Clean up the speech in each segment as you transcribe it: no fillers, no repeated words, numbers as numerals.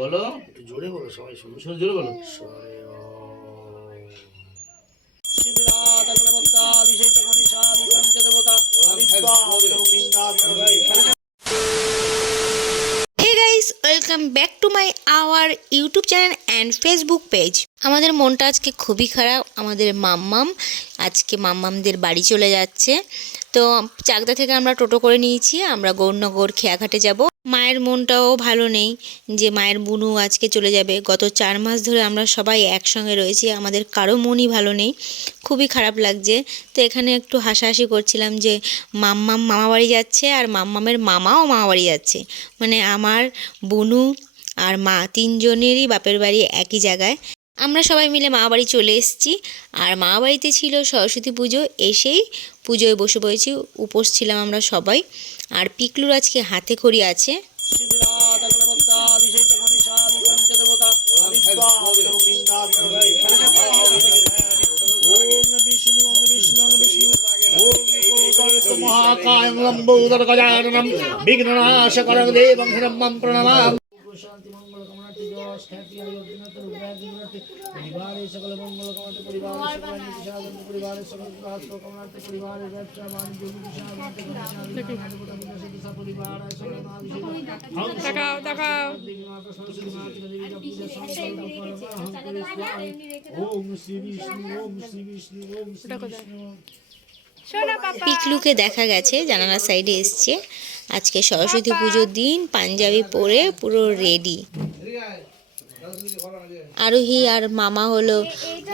বলো, একটু জোরে বলো, সবাই শুনুন। জোরে বলো। সরে Hey guys, welcome back to my our YouTube channel and Facebook page. আমাদের মনটা আজকে খুবই খারাপ। আমাদের মাম্মাম আজকে মাম্মামদের বাড়ি চলে যাচ্ছে। তো চাকদা থেকে আমরা টোটো করে নিয়েছি, আমরা গৌরনগর খেয়াঘাটে যাব। মায়ের মনটাও ভালো নেই যে মায়ের বুনু আজকে চলে যাবে। গত 4 মাস ধরে আমরা সবাই একসঙ্গে রয়েছি, আমাদের কারো মনই ভালো নেই, খুবই খারাপ লাগছে। তো এখানে একটু হাসাহাসি করছিলাম যে মাম্মাম মামা বাড়ি যাচ্ছে আর মাম্মামের মামাও মামা বাড়ি যাচ্ছে, মানে আমার বুনু আর মা তিনজনেরই বাপের বাড়ি একই জায়গায়। আমরা সবাই মিলে মামা বাড়ি চলে এসেছি। আর মামা বাড়িতে ছিল সরস্বতী পুজো, এসেই পুজোয় বসে পড়েছি, উপোস ছিলাম আমরা সবাই। আর পিকলুর আজকে হাতে খড়ি আছে। মহাকায়ং লম্বোদর গজাননম বিঘ্ননাশকরং দেবং হিরম্যং প্রণমামি। শান্তি মঙ্গল কামনার্থে যশ খ্যাতি আয়োজনাতে উগ্রাগ্নিতে পরিবারে সকল মঙ্গল কামনার্থে পরিবারে সকল নিশাগত পরিবারে সকল রাষ্ট্র কামনার্থে পরিবারে ব্যবসা বাণিজ্য নিশাগত পরিবার সকল তাকাও তাকাও মাতা সরস্বতী মাতা দেবীর পূজা সংকল্প করো। ওম শ্রী বিষ্ণু ওম শ্রী বিষ্ণু ওম শ্রী বিষ্ণু। পিকলুকে দেখা গেছে জানালার সাইডে এসছে। আজকে সরস্বতী পুজোর দিন পাঞ্জাবি পরে পুরো রেডি। আরোহী আর মামা হলো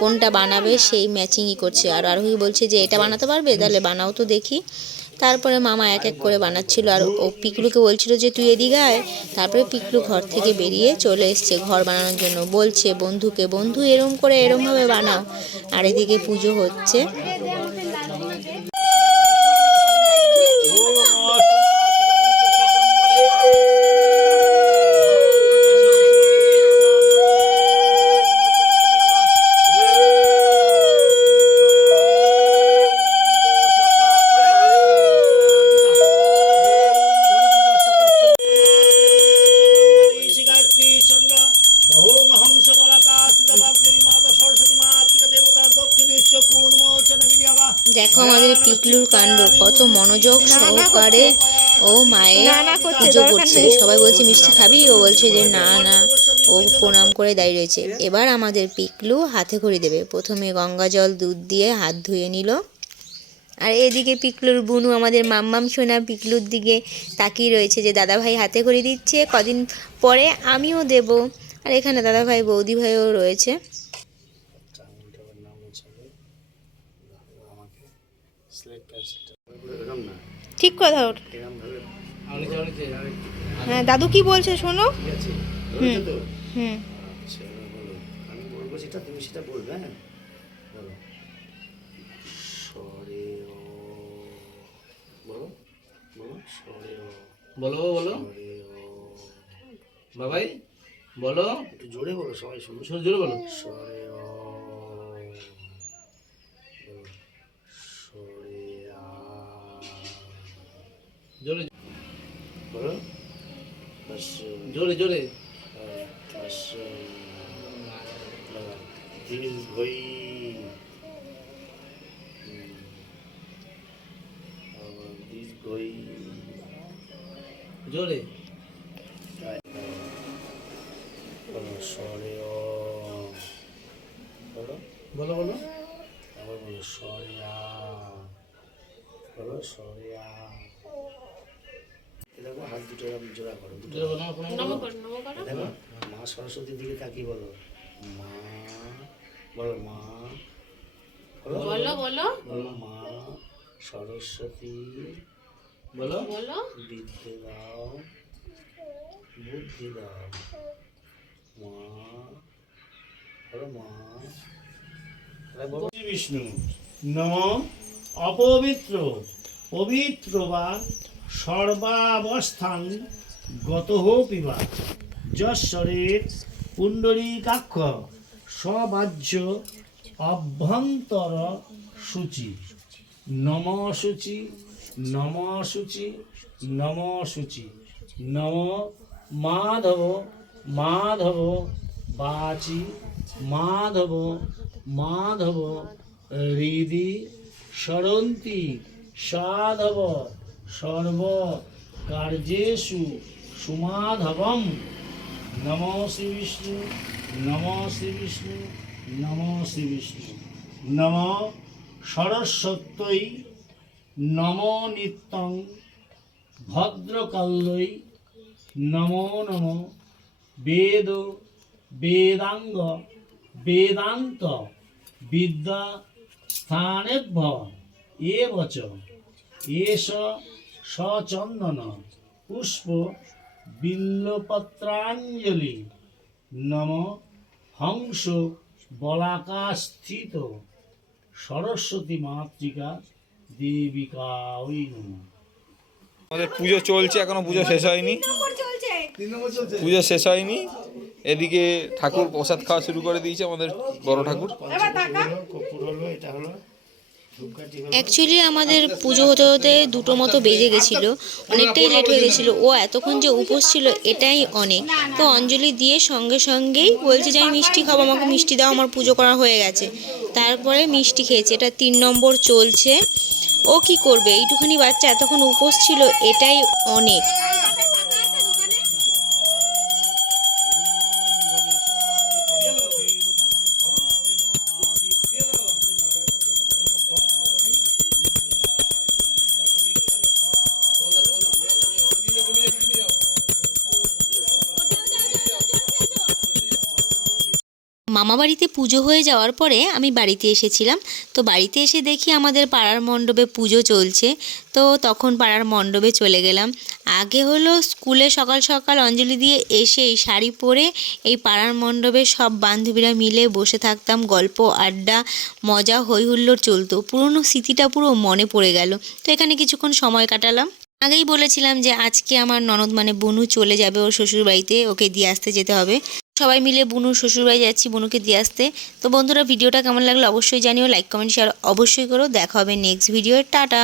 কোনটা বানাবে সেই ম্যাচিংই করছে। আর আরোহী বলছে যে এটা বানাতে পারবে, তাহলে বানাও তো দেখি। তারপরে মামা এক এক করে বানাচ্ছিল আর ও পিকলুকে বলছিল যে তুই এদিকে আয়। তারপরে পিকলু ঘর থেকে বেরিয়ে চলে এসছে ঘর বানানোর জন্য, বলছে বন্ধুকে, বন্ধু এরম করে এরমভাবে বানাও। আর এদিকে পুজো হচ্ছে। দেখো আমাদের পিকলুর কাণ্ড, কত মনোযোগ সহকারে ও মায়ের পুজো করছে। সবাই বলছে মিষ্টি খাবি, ও বলছে যে না না, ও প্রণাম করে দাঁড়িয়ে রয়েছে। এবার আমাদের পিকলু হাতে খড়ি দেবে। প্রথমে গঙ্গা জল দুধ দিয়ে হাত ধুয়ে নিল। আর এদিকে পিকলুর বুনু আমাদের মাম্মাম সোনা পিকলুর দিকে তাকিয়ে রয়েছে যে দাদাভাই হাতে খড়ি দিচ্ছে, কদিন পরে আমিও দেব। আর এখানে দাদাভাই বৌদি ভাইও রয়েছে। ঠিক কথা ওঠ। হ্যাঁ দাদু কি বলছে শোনো। হুম হুম আমি বলবো সেটা, তুমি সেটা বলবে। হ্যাঁ বলো। সরে ও বলো বলো সরে ও বলো বলো বাবাই, বলো, একটু জোরে বলো, সবাই শুনুন। জোরে বলো। সরে ও সরে আ জোরে বলো। জোরে জোরে। দীর্ঘই দীর্ঘই জোরে বলো। সরে ও বলো বলো বলো। আবার বলো সরে আ বলো সরে আ। দেখো হাত দুটো এরকম জোড়া করো, দুটো দেখো। মা সরস্বতীর দিকে তাকিয়ে বলো মা, বলো মা, বলো বলো বলো মা সরস্বতী, বলো বিদ্যে দাও বুদ্ধি দাও মা, বলো মা। বিষ্ণু নম অপবিত্র পবিত্র বা সর্বাবস্থান গতঃ পিবা যশ্বরের পুণ্ডরীকাক্ষ সবাহ্য অভ্যন্তর সূচি নম সূচি নম সূচি নম সূচি নম মাধব মাধব বাচি মাধব মাধব হৃদি সরন্তি সাধব সর্ব কার্যেষু সুমাধবম। নমো শ্রী বিষ্ণু নমো শ্রী বিষ্ণু নমো শ্রী বিষ্ণু। নমো সরস্বত্যৈ নমো নিত্যং ভদ্রকাল্যৈ নমো নমো বেদ বেদাঙ্গ বেদান্ত বিদ্যা স্থানেভ্য এবচ এষ সচন্দন পুষ্প বিল্লপত্রাঞ্জলি। নম হংস বলাকাস্থিত সরস্বতী মাতৃকা দেবিকা ওই নমঃ। আমাদের পুজো চলছে, এখনো পুজো শেষ হয়নি। পুজো শেষ হয়নি, এদিকে ঠাকুর প্রসাদ খাওয়া শুরু করে দিয়েছে আমাদের বড় ঠাকুর। অ্যাকচুয়ালি আমাদের পুজো হতে হতে 2টো মতো বেজে গেছিলো, অনেকটাই লেট হয়ে গেছিলো। ও এতক্ষণ যে উপোস ছিল এটাই অনেক। তো অঞ্জলি দিয়ে সঙ্গে সঙ্গেই বলছে যে আমি মিষ্টি খাবো, আমাকে মিষ্টি দাও, আমার পুজো করা হয়ে গেছে। তারপরে মিষ্টি খেয়েছে, এটা 3 নম্বর চলছে। ও কি করবে, এইটুখানি বাচ্চা এতক্ষণ উপোস ছিল, এটাই অনেক। মামা বাড়িতে পুজো হয়ে যাওয়ার পরে আমি বাড়িতে এসেছিলাম। তো বাড়িতে এসে দেখি আমাদের পাড়ার মণ্ডপে পুজো চলছে। তো তখন পাড়ার মণ্ডপে চলে গেলাম। আগে হলো স্কুলে সকাল সকাল অঞ্জলি দিয়ে এসে এই শাড়ি পরে এই পাড়ার মণ্ডপে সব বান্ধবীরা মিলে বসে থাকতাম, গল্প আড্ডা মজা হই হুল্লোড় চলতো। পুরনো স্মৃতিটা পুরো মনে পড়ে গেল। তো এখানে কিছুক্ষণ সময় কাটালাম। আগেই বলেছিলাম যে আজকে আমার ননদ মানে বুনু চলে যাবে ওর শ্বশুরবাড়িতে, ওকে দিয়ে আসতে যেতে হবে। সবাই মিলে বুনুর শ্বশুরবাড়ি যাচ্ছি বুনুকে দিয়ে আসতে। তো বন্ধুরা, ভিডিওটা কেমন লাগলো অবশ্যই জানিও, লাইক কমেন্ট শেয়ার অবশ্যই করো। দেখা হবে নেক্সট ভিডিও। টাটা।